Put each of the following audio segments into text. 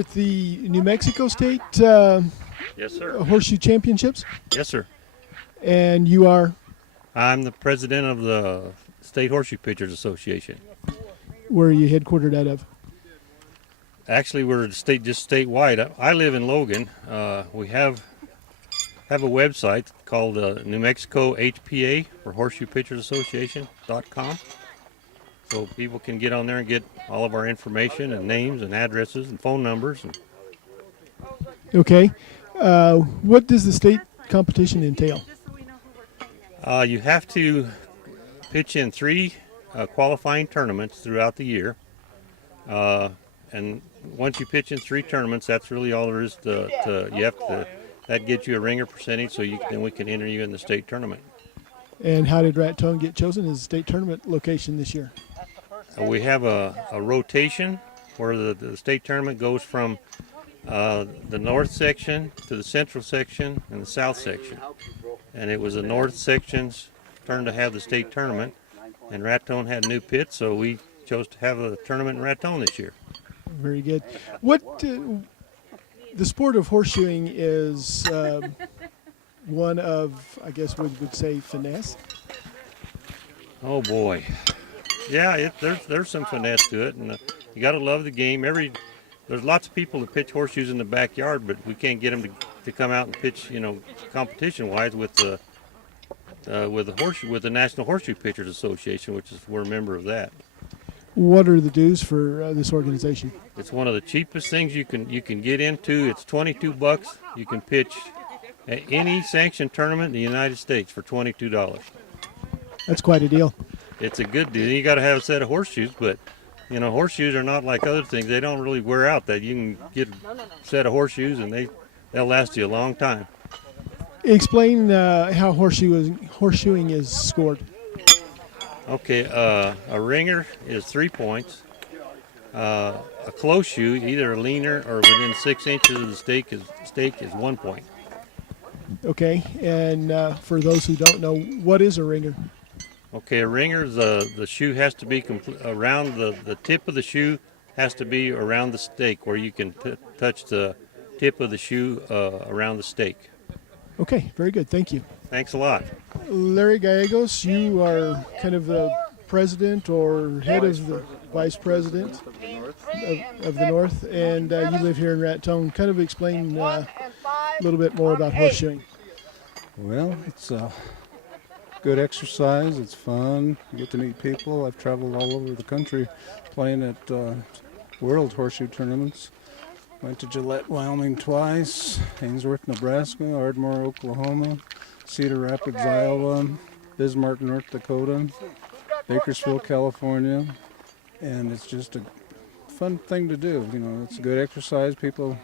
With the New Mexico State Yes, sir. Horseshoe Championships, Yes, sir. and you are, I'm the president of the State Horseshoe Pitchers Association. where are you headquartered out of? Actually, we're just statewide. I live in Logan. We have a website called New Mexico HPA, or Horseshoe Pitchers Association.com. So people can get on there and get all of our information and names and addresses and phone numbers. Okay. What does the state competition entail? You have to pitch in 3 qualifying tournaments throughout the year. And once you pitch in 3 tournaments, that's really all there is that gets you a ringer percentage, so then we can enter you in the state tournament. And how did Raton get chosen as a state tournament location this year? We have a rotation where the state tournament goes from the north section to the central section and the south section. And it was the north section's turn to have the state tournament, and Raton had a new pit, so we chose to have a tournament in Raton this year. Very good. What the sport of horseshoeing is one of, I guess we would say, finesse. Oh boy, yeah, there's some finesse to it, and you got to love the game. There's lots of people that pitch horseshoes in the backyard, but we can't get them to come out and pitch, competition-wise with the National Horseshoe Pitchers Association, which is we're a member of that. What are the dues for this organization? It's one of the cheapest things you can get into. It's $22. You can pitch at any sanctioned tournament in the United States for $22. That's quite a deal. It's a good deal. You got to have a set of horseshoes, but horseshoes are not like other things. They don't really wear out. That you can get a set of horseshoes and they'll last you a long time. Explain how horseshoeing is scored. Okay, a ringer is 3 points. A close shoe, either a leaner or within 6 inches of the stake is 1 point. Okay, and for those who don't know, what is a ringer? Okay, a ringer, the shoe has to be around the tip of the shoe has to be around the stake where you can touch the tip of the shoe around the stake. Okay, very good. Thank you. Thanks a lot. Larry Gallegos, you are kind of the president or head of the vice president of the North, and you live here in Raton. Kind of explain a little bit more about horseshoeing. Well, it's a good exercise. It's fun. You get to meet people. I've traveled all over the country playing at world horseshoe tournaments. Went to Gillette, Wyoming twice, Ainsworth, Nebraska, Ardmore, Oklahoma, Cedar Rapids, Iowa, Bismarck, North Dakota, Bakersfield, California, and it's just a fun thing to do. It's a good exercise. People,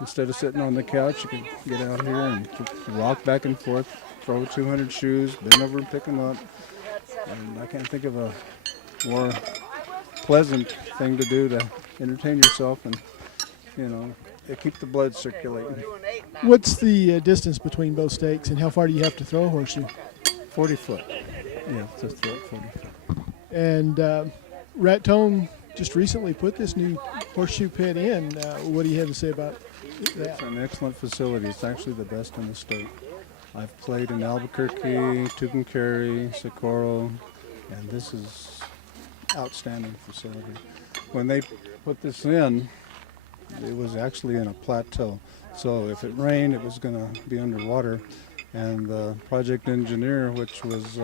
instead of sitting on the couch, you can get out here and walk back and forth, throw 200 shoes, bend over and pick them up. And I can't think of a more pleasant thing to do to entertain yourself and keep the blood circulating. What's the distance between both stakes, and how far do you have to throw a horseshoe? 40 foot. Yeah, just throw it 40 foot. And Raton just recently put this new horseshoe pit in. What do you have to say about that? It's an excellent facility. It's actually the best in the state. I've played in Albuquerque, Tucumcari, Socorro, and this is outstanding facility. When they put this in, it was actually in a plateau. So if it rained, it was going to be underwater. And the project engineer, which was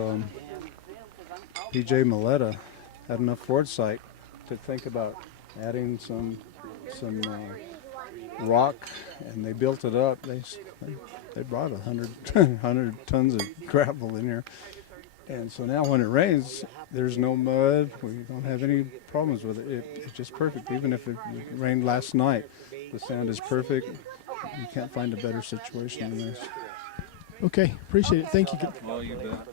P.J. Maletta, had enough foresight to think about adding some rock, and they built it up. They brought 100 tons of gravel in here. And so now when it rains, there's no mud. We don't have any problems with it. It's just perfect. Even if it rained last night, the sand is perfect. You can't find a better situation than this. Okay, appreciate it. Thank you. Oh, you bet.